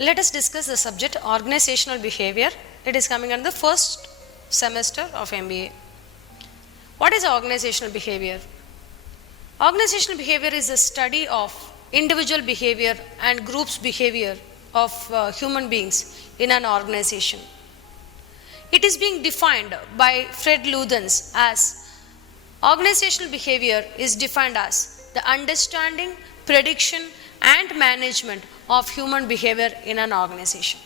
Let us discuss the subject organizational behavior. It is coming under the first semester of MBA. What is organizational behavior? Organizational behavior is the study of individual behavior and groups behavior of human beings in an organization. It is being defined by Fred Luthans as organizational behavior is defined as the understanding, prediction and management of human behavior in an organization.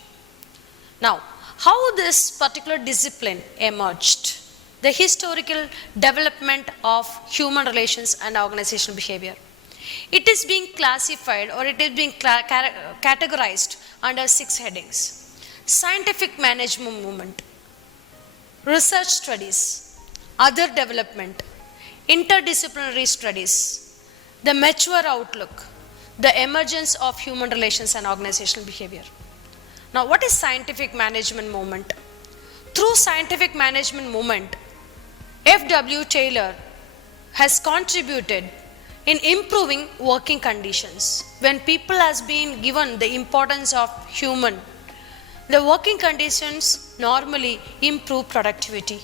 Now, how this particular discipline emerged? The historical development of human relations and organizational behavior. It is being classified or it is being categorized under 6 headings. Scientific management movement, research studies, other development, interdisciplinary studies, the mature outlook, the emergence of human relations and organizational behavior. Now, what is scientific management movement? Through scientific management movement, F.W. Taylor has contributed in improving working conditions. When people has been given the importance of human, the working conditions normally improve productivity.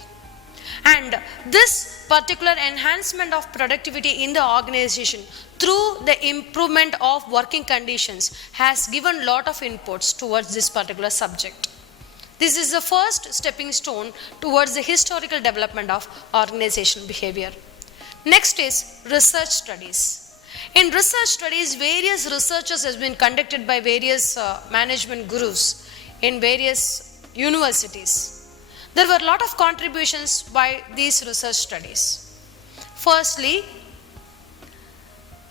And this particular enhancement of productivity in the organization through the improvement of working conditions has given lot of inputs towards this particular subject. This is the first stepping stone towards the historical development of organizational behavior. Next is research studies. In research studies, various researches has been conducted by various management gurus in various universities. There were a lot of contributions by these research studies. Firstly,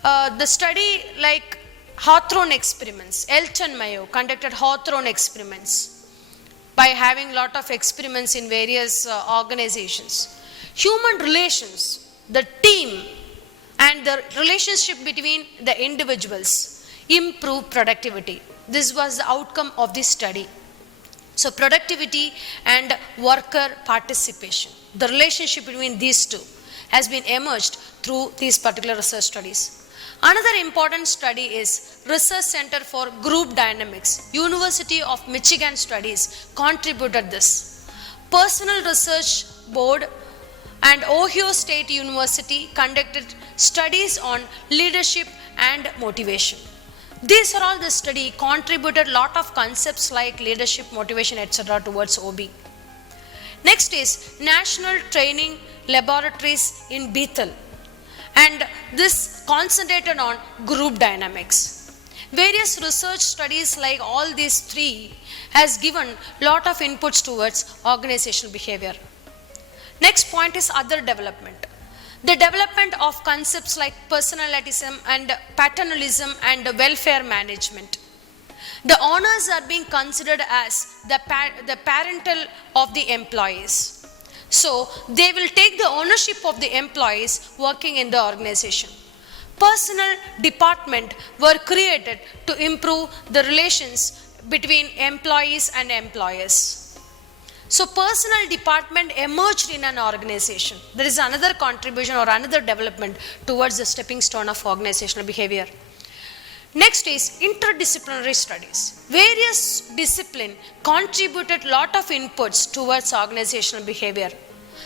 the study like Hawthorne experiments. Elton Mayo conducted Hawthorne experiments by having lot of experiments in various organizations. Human relations, the team and the relationship between the individuals improve productivity. This was the outcome of this study. So productivity and worker participation, the relationship between these two has been emerged through these particular research studies. Another important study is Research Center for Group Dynamics. University of Michigan Studies contributed this. Personal Research Board and Ohio State University conducted studies on leadership and motivation. These are all the study contributed lot of concepts like leadership, motivation, etc. towards OB. Next is National Training Laboratories in Bethel, and this concentrated on group dynamics. Various research studies like all these 3 has given lot of inputs towards organizational behavior. Next point is other development. The development of concepts like personalism and paternalism and welfare management. The owners are being considered as the parental of the employees. So they will take the ownership of the employees working in the organization. Personal department were created to improve the relations between employees and employers. So personal department emerged in an organization. There is another contribution or another development towards the stepping stone of organizational behavior. Next is interdisciplinary studies. Various disciplines contributed lot of inputs towards organizational behavior.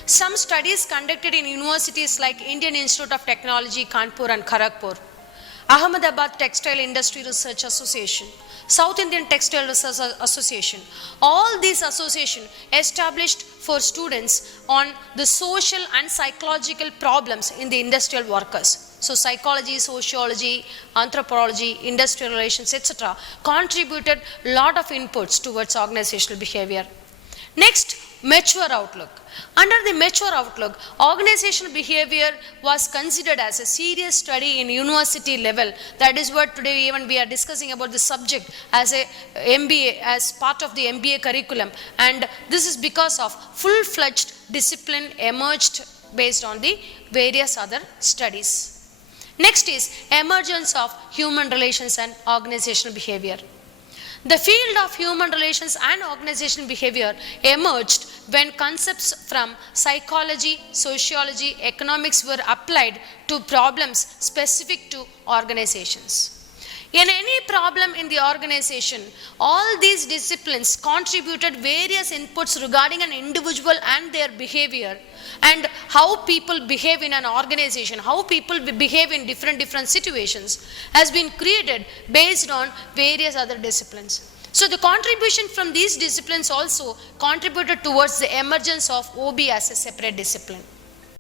Some studies conducted in universities like Indian Institute of Technology, Kanpur and Kharagpur, Ahmedabad Textile Industry Research Association, South Indian Textile Research Association. All these associations established for students on the social and psychological problems in the industrial workers. So psychology, sociology, anthropology, industrial relations, etc. contributed lot of inputs towards organizational behavior. Next, mature outlook. Under the mature outlook, organizational behavior was considered as a serious study in university level. That is what today even we are discussing about the subject as a MBA, as part of the MBA curriculum. And this is because of full-fledged discipline emerged based on the various other studies. Next is emergence of human relations and organizational behavior. The field of human relations and organizational behavior emerged when concepts from psychology, sociology, economics were applied to problems specific to organizations. In any problem in the organization, all these disciplines contributed various inputs regarding an individual and their behavior and how people behave in an organization, how people behave in different situations has been created based on various other disciplines. So the contribution from these disciplines also contributed towards the emergence of OB as a separate discipline.